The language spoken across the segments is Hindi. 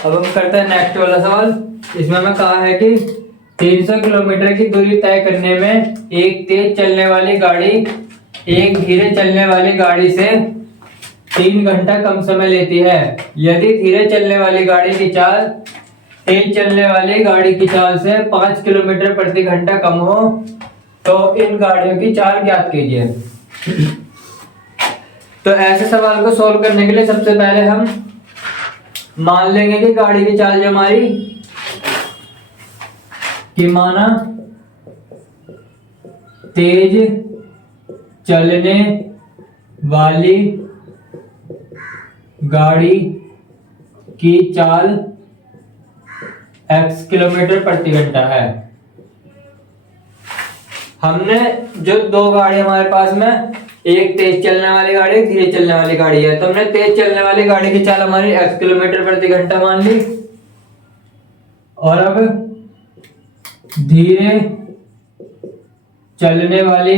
अब हम करते हैं नेक्स्ट वाला सवाल। इसमें हमें कहा है कि 300 किलोमीटर की दूरी तय करने में एक तेज चलने वाली गाड़ी एक धीरे चलने वाली गाड़ी से 3 घंटा कम समय लेती है। यदि धीरे चलने वाली गाड़ी की चाल तेज चलने वाली गाड़ी की चाल से 5 किलोमीटर प्रति घंटा कम हो तो इन गाड़ियों की चाल ज्ञात कीजिए। तो ऐसे सवाल को सॉल्व करने के लिए सबसे पहले हम मान लेंगे कि गाड़ी की चाल जो हमारी कि माना तेज चलने वाली गाड़ी की चाल x किलोमीटर प्रति घंटा है। हमने जो दो गाड़ी हमारे पास में, एक तेज चलने वाली गाड़ी एक धीरे चलने वाली गाड़ी है, तो हमने तेज चलने वाली गाड़ी की चाल हमारी x किलोमीटर प्रति घंटा मान ली। और अब धीरे चलने वाली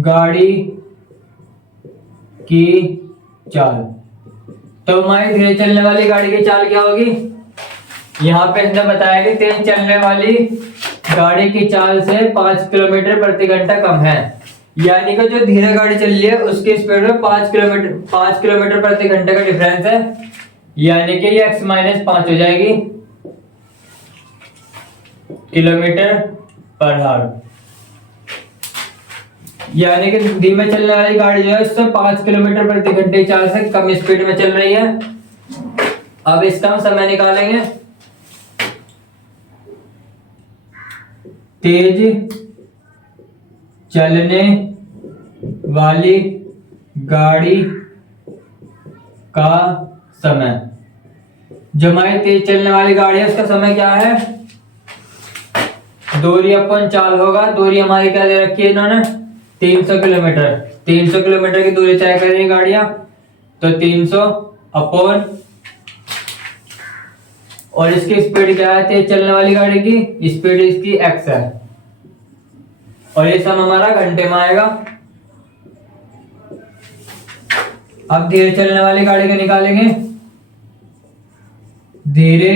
गाड़ी की चाल, तो हमारी धीरे चलने वाली गाड़ी की चाल क्या होगी? यहाँ पे इसने बताया कि तेज चलने वाली गाड़ी की चाल से 5 किलोमीटर प्रति घंटा कम है, यानी कि जो धीरे गाड़ी चल रही है उसकी स्पीड में 5 किलोमीटर प्रति घंटे का डिफरेंस है, यानी कि ये x-5 हो जाएगी किलोमीटर पर आवर। यानी कि धीमे चलने वाली गाड़ी जो है उससे 5 किलोमीटर प्रति घंटे की चाल से कम स्पीड में चल रही है। अब इसका हम समय निकालेंगे। तेज चलने वाली गाड़ी का समय, जो हमारी तेज चलने वाली गाड़ी है उसका समय क्या है? दूरी अपन चाल होगा। दूरी हमारी क्या दे रखी है इन्होंने? 300 किलोमीटर। 300 किलोमीटर की दूरी तय कर रही है गाड़ियां, तो 300 अपॉन, और इसकी स्पीड क्या है तेज चलने वाली गाड़ी की? स्पीड इसकी x है, और ये सम हमारा घंटे में आएगा। अब धीरे चलने वाली गाड़ी का निकालेंगे। धीरे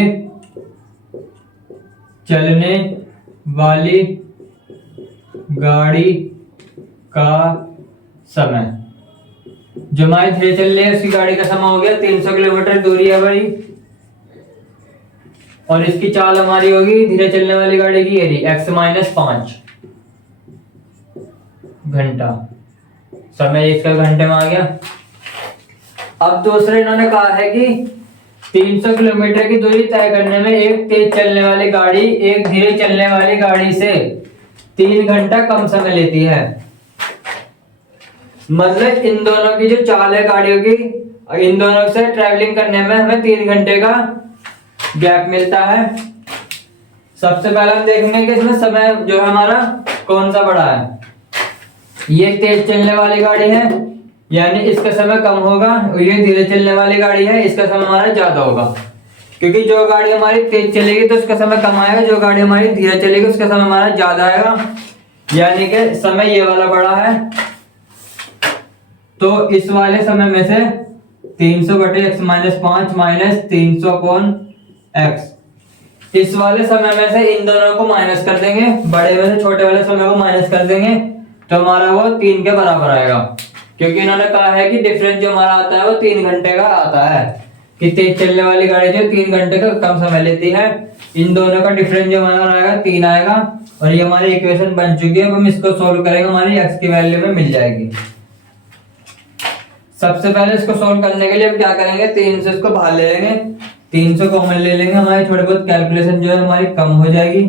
चलने वाली गाड़ी का समय, जो हमारी धीरे चल रही है उसकी गाड़ी का समय हो गया 300 किलोमीटर दूरी है भाई, और इसकी चाल हमारी होगी धीरे चलने वाली गाड़ी की यदि x-5 घंटा। समय इसका घंटे में आ गया। अब दूसरे इन्होंने कहा है कि 300 किलोमीटर की दूरी तय करने में एक तेज चलने वाली गाड़ी एक धीरे चलने वाली गाड़ी से 3 घंटा कम समय लेती है। मतलब इन दोनों की जो चाल है गाड़ियों की, इन दोनों से ट्रैवलिंग करने में हमें 3 घंटे का गैप मिलता है। सबसे पहले हम देखेंगे कि इसमें समय जो है हमारा कौन सा बड़ा है। ये तेज चलने वाली गाड़ी है, यानी इसका समय कम होगा, और ये धीरे चलने वाली गाड़ी है, इसका समय हमारा ज्यादा होगा, क्योंकि जो गाड़ी हमारी तेज चलेगी तो उसका समय कम आएगा, जो गाड़ी हमारी धीरे चलेगी उसका समय हमारा ज्यादा आएगा, यानी कि समय ये वाला बड़ा है। तो इस वाले समय में से 300 बटे x-5 माइनस 300 अपॉन x, इस वाले समय में से इन दोनों को माइनस कर देंगे, बड़े में से छोटे वाले समय को माइनस कर देंगे, तो हमारा वो 3 के बराबर आएगा। क्योंकि इन्होंने कहा है कि डिफरेंस जो हमारा आता है वो 3 घंटे का आता है, कि तेज चलने वाली गाड़ी जो 3 घंटे का कम समय लेती है, इन दोनों का डिफरेंस जो हमारा आएगा 3 आएगा, और ये हमारी इक्वेशन बन चुकी है। अब हम इसको सोल्व करेंगे, हमारी x की वैल्यू में मिल जाएगी। सबसे पहले इसको सोल्व करने के लिए हम क्या करेंगे, 3 से इसको बाहर ले लेंगे, 300 कॉमन ले लेंगे, हमारी थोड़ी बहुत कैलकुलेशन जो है हमारी कम हो जाएगी।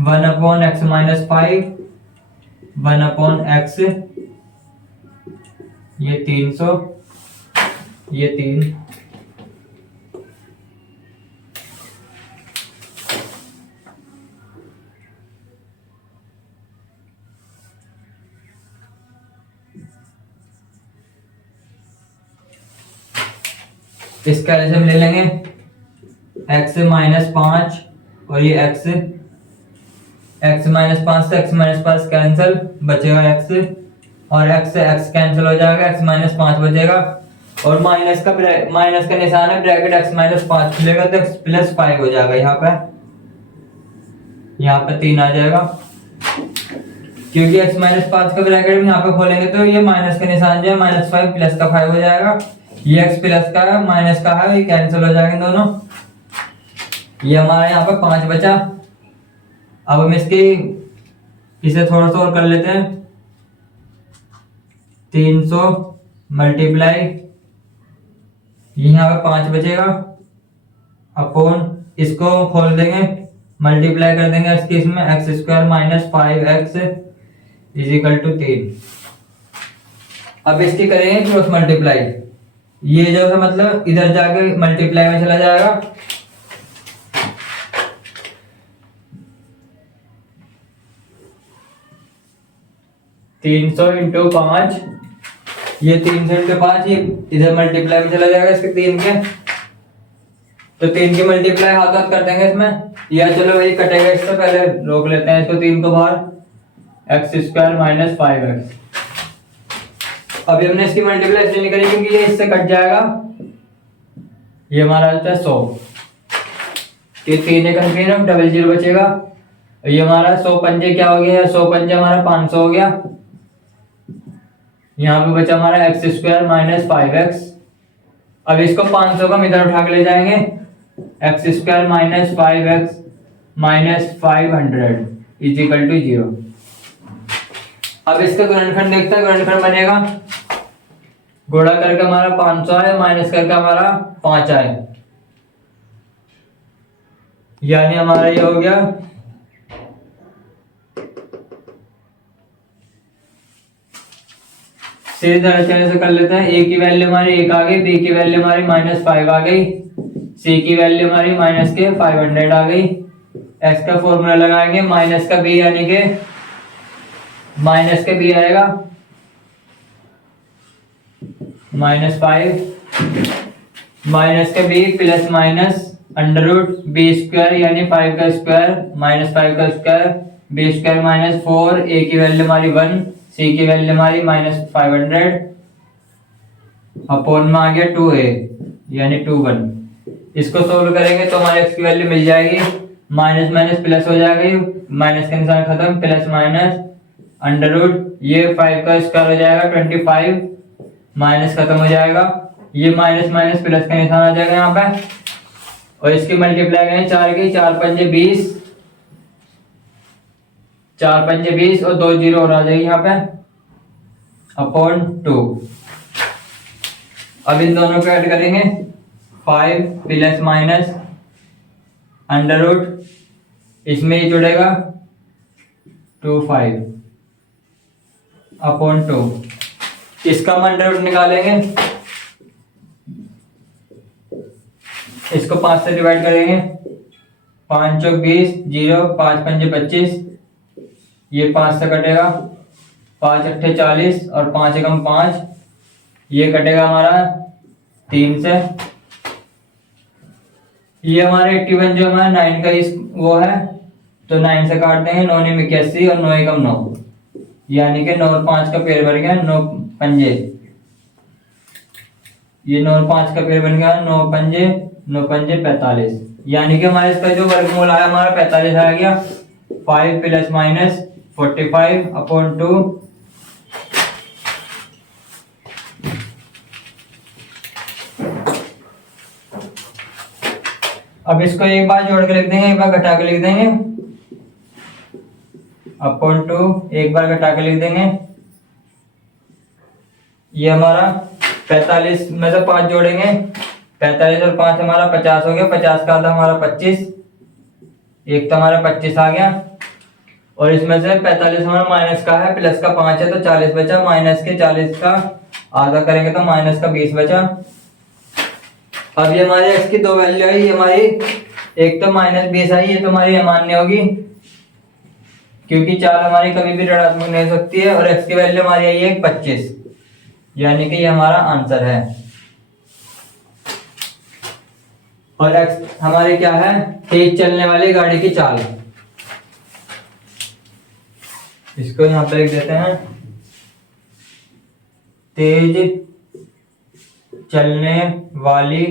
1/x-5 1/x, ये 300, ये 3, इसका हम ले लेंगे x-5, और ये x -5 से x-5 कैंसिल, बचेगा x, और x से x कैंसिल हो जाएगा, x-5 बचेगा, और माइनस का निशान है, ब्रैकेट x माइनस 5 खुलेगा तो x प्लस 5 हो जाएगा। यहाँ पे 3 आ जाएगा, क्योंकि x माइनस 5 का ब्रैकेट में यहाँ पे खोलेंगे तो ये माइनस का निशान जो है -5 प्लस का 5 हो जाएगा। ये x प्लस का है, माइनस का है, ये कैंसिल हो जाएंगे दोनों। ये हमारा यहाँ पे 5 बचा। अब हम इसे थोड़ा सा और कर लेते हैं। 300 मल्टीप्लाई, यहाँ पे 5 बचेगा, अपॉन इसको खोल देंगे, मल्टीप्लाई कर देंगे इसके इसमें, x square minus 5x is equal to 3। अब इसकी करेंगे क्रॉस मल्टीप्लाई, ये जो है मतलब इधर जाके मल्टीप्लाई में चला जाएगा। तीन सौ इंटू 5, ये 300 इंटू 5, ये इधर मल्टीप्लाई में चला जाएगा इसके 3 के, तो 3 की मल्टीप्लाई हाथ हाथ कर देंगे इसमें, या चलो वही कटेगा, इससे पहले रोक लेते हैं इसको 3 को बाहर, एक्स स्क्वायर माइनस 5x। अभी हमने इसकी मल्टीप्लाई इसलिए नहीं करी क्योंकि ये इससे कट जाएगा, ये हमारा आता है 100, कि 3 एक कंटिन्यू, डबल 0 बचेगा। ये हमारा 100 पंजे क्या हो गया, 100 पंजे हमारा 500 हो गया। यहाँ पे बचा हमारा एक्स स्क्वायर माइनस 5x। अब इसको 500 का इधर उठा के ले जाएंगे, x square minus 5x minus 500 is equal to 0। अब इसका गुणनखंड देखते हैं, गुणनखंड बनेगा, गुणा करके हमारा 500 आए, माइनस करके हमारा 5 आए, यानी हमारा ये हो गया सीधे तरह से कर लेते हैं। a की वैल्यू हमारी 1 आ गई, b की वैल्यू हमारी -5 आ गई, c की वैल्यू हमारी -500 आ गई। x का फॉर्मूला लगाएंगे, माइनस का b यानी कि माइनस के b आएगा -5, माइनस के b plus minus under root b square यानी 5 का स्क्वायर माइनस 5 का square, b square minus 4, a की वैल्यू हमारी 1, c की वैल्यू हमारी -500, अपॉन में आ गया 2a यानी 21। इसको सोल्व करेंगे तो हमारे x की वैल्यू मिल जाएगी, माइनस माइनस प्लस हो जाएगी, माइनस का निशान खत्म, प्लस माइनस अंडर रूट, ये 5 का स्क्वायर हो जाएगा 25, माइनस खत्म हो जाएगा, ये माइनस माइनस प्लस का निशान आ जाएगा यहाँ पे, और इसकी मल्टीप्लाई करें 4 की, 4 पंजे 20, 4 पंजे 20 और 2 जीरो और आ जाएगी यहाँ पे, अपॉन 2। अब इन दोनों को ऐड करेंगे, 5 प्लस माइनस अंडर रूट, इसमें ही जुड़ेगा 25 अपॉन 2। इसका हम अंडर रूट निकालेंगे, इसको 5 से डिवाइड करेंगे, 5 चौक 20, 0, 5 पंजे 25, ये 5 से कटेगा, 5 अट्ठे 40 और 5 एकम 5, ये कटेगा हमारा 3 से, ये हमारे 81 जो हमारा 9 का इस वो है, तो 9 से काट देंगे, 9 ने 81 और 9 एकम 9, यानी कि 9 और 5 का पेड़ बन गया 9 पंजे, ये 9 और 5 का पेड़ बन गया 9 पंजे 9 पंजे 45, यानी कि हमारे इसका जो वर्गमूल आया हमारा 45 आ गया। 5 प्लस माइनस 45 अपॉन 2, अब इसको एक बार जोड़ के लिख देंगे, एक बार घटा के लिख देंगे, अपॉन 2, एक बार घटा के लिख देंगे, ये हमारा 45 में से 5 जोड़ेंगे, 45 और 5 हमारा 50 हो गया, 50 का आधा हमारा 25, एक तो हमारा 25 आ गया, और इसमें से 45 हमारा माइनस का है, प्लस का 5 है तो 40 बचा, माइनस के 40 का आधा करेंगे तो माइनस का 20 बचा। अब ये हमारे x की दो वैल्यू आई, ये हमारी एक तो -20 आई, ये तो हमारी अमान्य होगी क्योंकि 4 हमारी कभी भी ऋणात्मक नहीं हो सकती है, और x की वैल्यू हमारी आई है 25, यानी कि ये हमारा आंसर है। और x हमारी क्या है, तेज चलने वाली गाड़ी की चाल, इसको यहाँ पे लिख देते हैं, तेज चलने वाली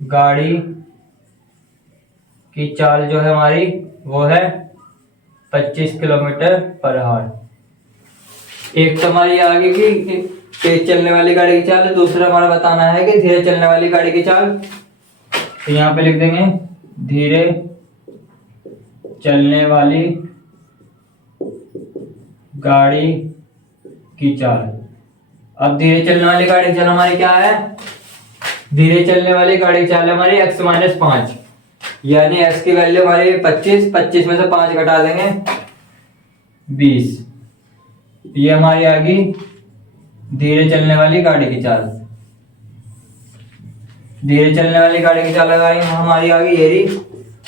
गाड़ी की चाल जो है हमारी वो है 25 किलोमीटर पर आवर। एक तो हमारी आगे की तेज चलने वाली गाड़ी की चाल है, दूसरा हमारा बताना है कि धीरे चलने वाली गाड़ी की चाल। तो यहाँ पे लिख देंगे धीरे चलने वाली गाड़ी की चाल। अब धीरे चलने वाली गाड़ी की चाल हमारी क्या है? धीरे चलने वाली गाड़ी की चाल हमारी x-5, यानी x की वैल्यू हमारी 25 में से 5 घटा देंगे 20। ये हमारी आ गई धीरे चलने वाली गाड़ी की चाल। धीरे चलने वाली गाड़ी की चाल हमारी आ गई ये रही,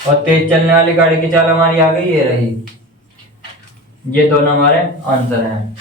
और तेज चलने वाली गाड़ी की चाल हमारी आ गई ये रही। ये दोनों हमारे आंसर हैं।